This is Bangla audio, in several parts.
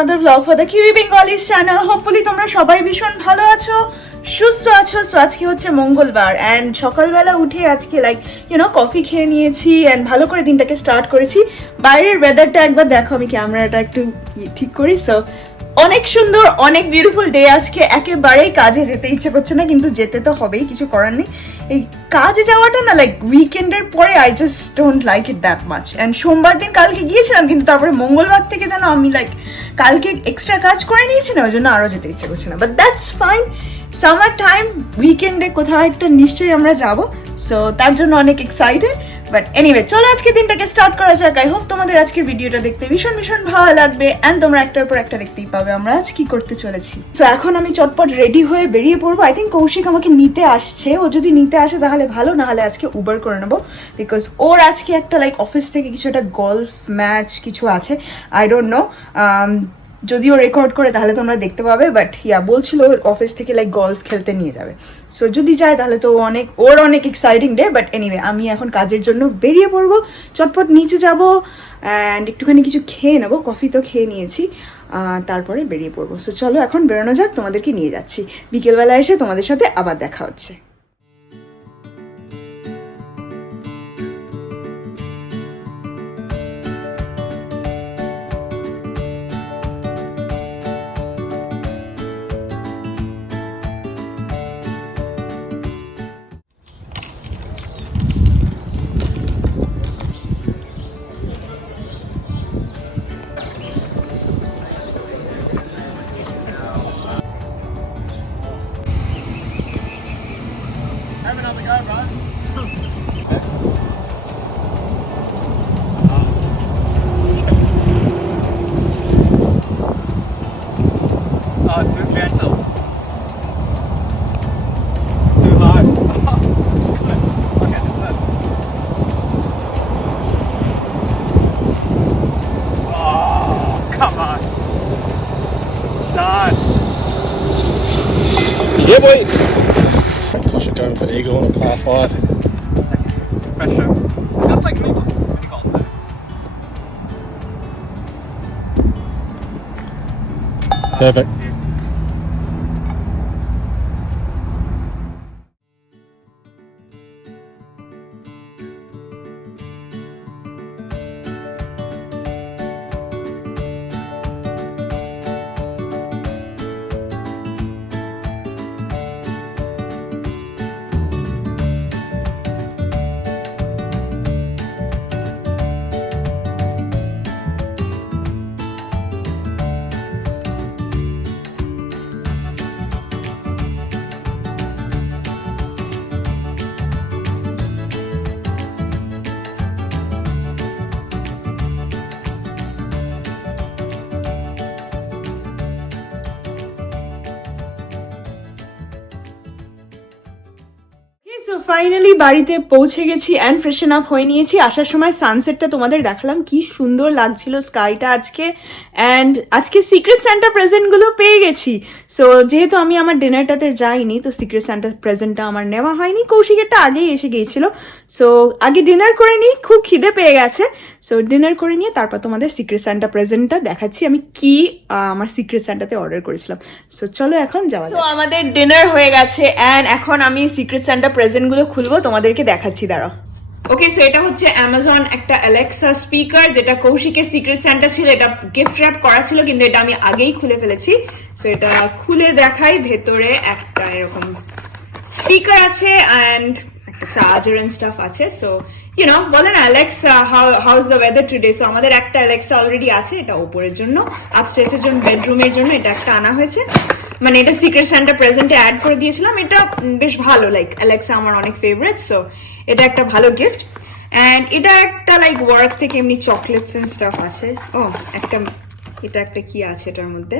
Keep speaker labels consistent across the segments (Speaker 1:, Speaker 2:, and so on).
Speaker 1: another vlog for the Kiwi Bengalis channel. Hopefully তোমরা সবাই ভীষণ ভালো আছো, সুস্থ আছো। সো আজকে হচ্ছে মঙ্গলবার অ্যান্ড সকালবেলা উঠে আজকে লাইক ইউনো কফি খেয়ে নিয়েছি অ্যান্ড ভালো করে দিনটাকে স্টার্ট করেছি। বাইরের ওয়েদারটা একবার দেখো, আমি ক্যামেরাটা একটু ঠিক করি। সো অনেক সুন্দর, অনেক বিউটিফুল ডে আজকে একেবারেই কাজে যেতে ইচ্ছে করছে না, কিন্তু যেতে তো হবেই, কিছু করার নেই। এই কাজে যাওয়াটা না লাইক উইকেন্ডের পরে I just don't like it that much and সোমবার দিন কালকে গিয়েছিলাম, কিন্তু তারপরে মঙ্গলবার থেকে যেন আমি লাইক কালকে এক্সট্রা কাজ করে নিয়েছি না, ওই জন্য আরও যেতে ইচ্ছে করছে না। But that's fine summer time উইকেন্ডে কোথাও একটা নিশ্চয়ই আমরা যাব। সো তার জন্য অনেক এক্সাইটেড বাট এনিওয়ে চলো আজকে দিনটাকে স্টার্ট করা যাক। আই হোপ তোমাদের আজকের ভিডিওটা দেখতে ভীষণ ভীষণ ভালো লাগবে অ্যান্ড তোমরা একটার পর একটা দেখতেই পাবে আমরা আজ কি করতে চলেছি। তো এখন আমি চটপট রেডি হয়ে বেরিয়ে পড়ব। আই থিঙ্ক কৌশিক আমাকে নিতে আসছে। ও যদি নিতে আসে তাহলে ভালো না হলে আজকে উবার করে নেব। বিকজ ওর আজকে একটা লাইক অফিস থেকে কিছু একটা গলফ ম্যাচ কিছু আছে। আই ডোন্ট নো যদিও রেকর্ড করে তাহলে তোমরা দেখতে পাবে বাট ইয়া বলছিল অফিস থেকে লাইক গলফ খেলতে নিয়ে যাবে। সো যদি যায় তাহলে তো অনেক, ওর অনেক এক্সাইটিং ডে বাট এনিওয়ে আমি এখন কাজের জন্য বেরিয়ে পড়ব, চটপট নিচে যাব অ্যান্ড একটুখানি কিছু খেয়ে নেব কফি তো খেয়ে নিয়েছি তারপরে বেরিয়ে পড়ব। সো চলো এখন বেরোনো যাক, তোমাদেরকে নিয়ে যাচ্ছি। বিকেলবেলা এসে তোমাদের সাথে আবার দেখা হচ্ছে।
Speaker 2: Oh, too gentle. Too hard. okay, this one. Oh, come on. Done.
Speaker 3: Yeah, boy. For eagle on a par five.
Speaker 2: Pressure. It's just like mini golf. Mini golf. though.
Speaker 3: Perfect.
Speaker 1: So finally বাড়িতে পৌঁছে গেছি অ্যান্ড ফ্রেশন আপ হয়ে নিয়েছি। আসার সময় সানসেটটা তোমাদের দেখালাম। কি সুন্দর লাগছিল স্কাইটা আজকে। অ্যান্ড আজকে সিক্রেট স্যান্টা প্রেজেন্টগুলো পেয়ে গেছি। সো যেহেতু আমি আমার ডিনারটাতে যাইনি তো সিক্রেট স্যান্টা প্রেজেন্টটা আমার নেওয়া হয়নি। কৌশিকেরটা আগেই এসে গিয়েছিল। সো আগে ডিনার করে নিই খুব খিদে পেয়ে গেছে। সো ডিনার করে নিয়ে তারপর তোমাদের সিক্রেট স্যান্টা প্রেজেন্টটা দেখাচ্ছি। আমি কি আমার সিক্রেট স্যান্টাতে অর্ডার করেছিলাম। সো চলো এখন যাওয়া আমাদের ডিনার হয়ে গেছে। অ্যান্ড এখন আমি সিক্রেট স্যান্টা প্রেজেন্টগুলো খুলবো, তোমাদেরকে দেখাচ্ছি, দাঁড়াও। ওকে সো এটা হচ্ছে অ্যামাজন একটা অ্যালেক্সা স্পিকার যেটা কৌশিকের সিক্রেট স্যান্টা ছিল, এটা গিফট র্যাপ করা ছিল, কিন্তু এটা আমি আগেই খুলে ফেলেছি। সো এটা খুলে দেখাই, ভেতরে একটা এরকম স্পিকার আছে অ্যান্ড একটা চার্জার এন্ড স্টাফ আছে। সো ইউ নো বলেন Alexa how how's the weather today so আমাদের একটা অ্যালেক্সা অলরেডি আছে, এটা ওপরের জন্য আপস্টেসের জন্য বেডরুমের জন্য, এটা একটা আনা হয়েছে। মানে এটা সিক্রেট সেন্টার প্রেজেন্টে অ্যাড করে দিয়েছিলাম। এটা বেশ ভালো লাইক অ্যালেক্সা আমার অনেক ফেভারিট সো এটা একটা ভালো গিফট অ্যান্ড এটা একটা লাইক ওয়ার্ক থেকে এমনি চকলেটস এন্ড স্টাফ আছে। ও একটা, এটা একটা কি আছে এটার মধ্যে?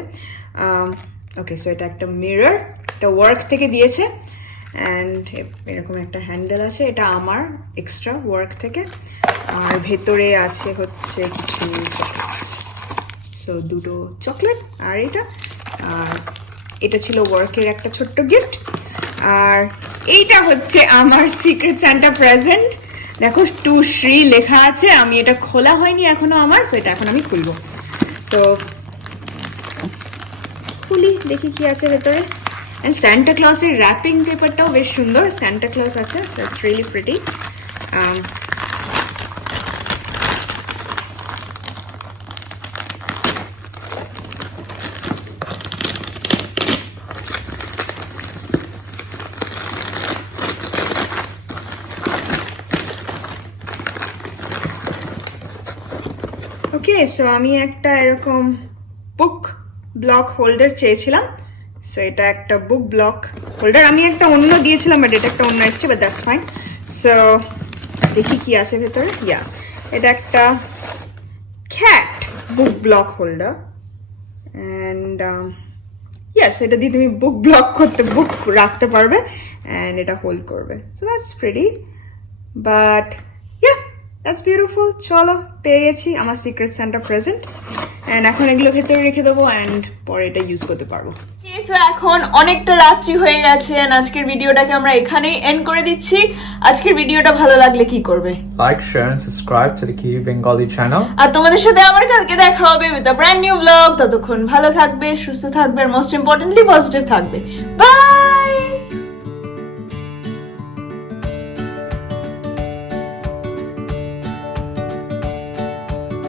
Speaker 1: ওকে সো এটা একটা মিরর এটা ওয়ার্ক থেকে দিয়েছে। অ্যান্ড এরকম একটা হ্যান্ডেল আছে, এটা আমার এক্সট্রা ওয়ার্ক থেকে। আর ভেতরে আছে হচ্ছে কিছু সো দুটো চকলেট আর এটা। আর এটা ছিল ওয়ার্কের একটা ছোট্ট গিফট আর এইটা হচ্ছে আমার সিক্রেট স্যান্টা প্রেজেন্ট দেখো টু শ্রী লেখা আছে, আমি এটা খোলা হয়নি এখনও আমার সো এটা এখন আমি খুলবো। সো খুলি, দেখি কি আছে ভেতরে। অ্যান্ড স্যান্টা ক্লসের র্যাপিং পেপারটাও বেশ সুন্দর স্যান্টা ক্লস আছে it's really pretty okay so আমি একটা এরকম বুক ব্লক হোল্ডার চেয়েছিলাম। সো এটা একটা বুক ব্লক হোল্ডার আমি একটা অন্য দিয়েছিলাম বাট এটা একটা অন্য এসছে বাট দ্যাটস ফাইন সো দেখি কি আছে ভেতরে। ইয়া এটা একটা খ্যাট book block holder and yes এটা দিয়ে তুমি বুক ব্লক করতে বুক রাখতে পারবে। অ্যান্ড এটা হোল্ড করবে। So that's pretty but that's beautiful চলো পেয়ে গেছি আমার সিক্রেট সেন্টার প্রেজেন্ট অ্যান্ড এখন এগুলো ভেতরে রেখে দেবো অ্যান্ড পরে এটা ইউজ করতে পারব। সো এখন অনেকটা রাত্রি হয়ে গেছে আজকের ভিডিওটাকে আমরা এখানেই এন্ড করে দিচ্ছি। আজকের ভিডিওটা ভালো লাগলে কি করবে?
Speaker 2: Like, share, and subscribe to the Kiwi Bengali channel.
Speaker 1: আর তোমাদের সাথে আবার কালকে দেখা হবে with a brand new blog ততক্ষণ ভালো থাকবে সুস্থ থাকবে আর মোস্ট ইম্পর্টেন্টলি পজিটিভ থাকবে। বাই